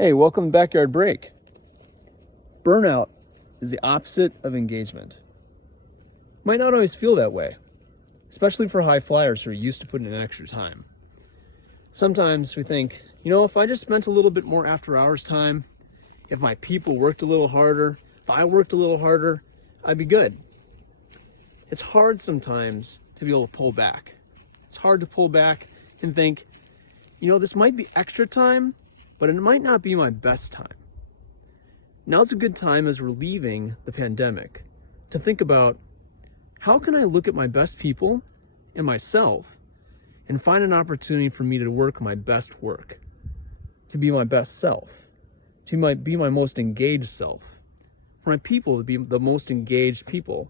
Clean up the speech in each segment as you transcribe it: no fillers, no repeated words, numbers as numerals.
Hey, welcome to Backyard Break. Burnout is the opposite of engagement. Might not always feel that way, especially for high flyers who are used to putting in extra time. Sometimes we think, if I just spent a little bit more after hours time, if my people worked a little harder, if I worked a little harder, I'd be good. It's hard sometimes to be able to pull back. It's hard to pull back and think, this might be extra time, but it might not be my best time. Now's a good time as we're leaving the pandemic to think about how can I look at my best people and myself and find an opportunity for me to work my best work, to be my best self, to be my most engaged self, for my people to be the most engaged people.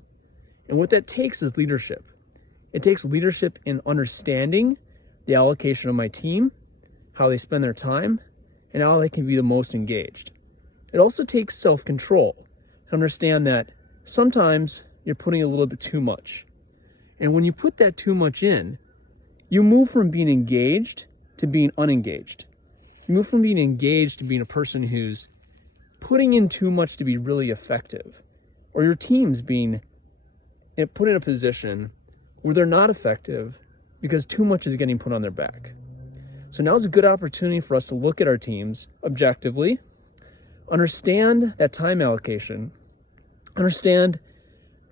And what that takes is leadership. It takes leadership in understanding the allocation of my team, how they spend their time, and how they can be the most engaged. It also takes self-control to understand that sometimes you're putting a little bit too much. And when you put that too much in, you move from being engaged to being unengaged. You move from being engaged to being a person who's putting in too much to be really effective, or your team's being put in a position where they're not effective because too much is getting put on their back. So now is a good opportunity for us to look at our teams objectively, understand that time allocation, understand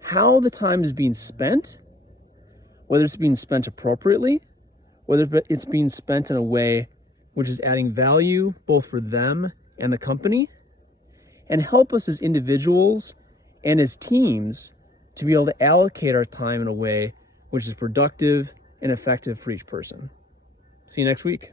how the time is being spent, whether it's being spent appropriately, whether it's being spent in a way which is adding value both for them and the company, and help us as individuals and as teams to be able to allocate our time in a way which is productive and effective for each person. See you next week.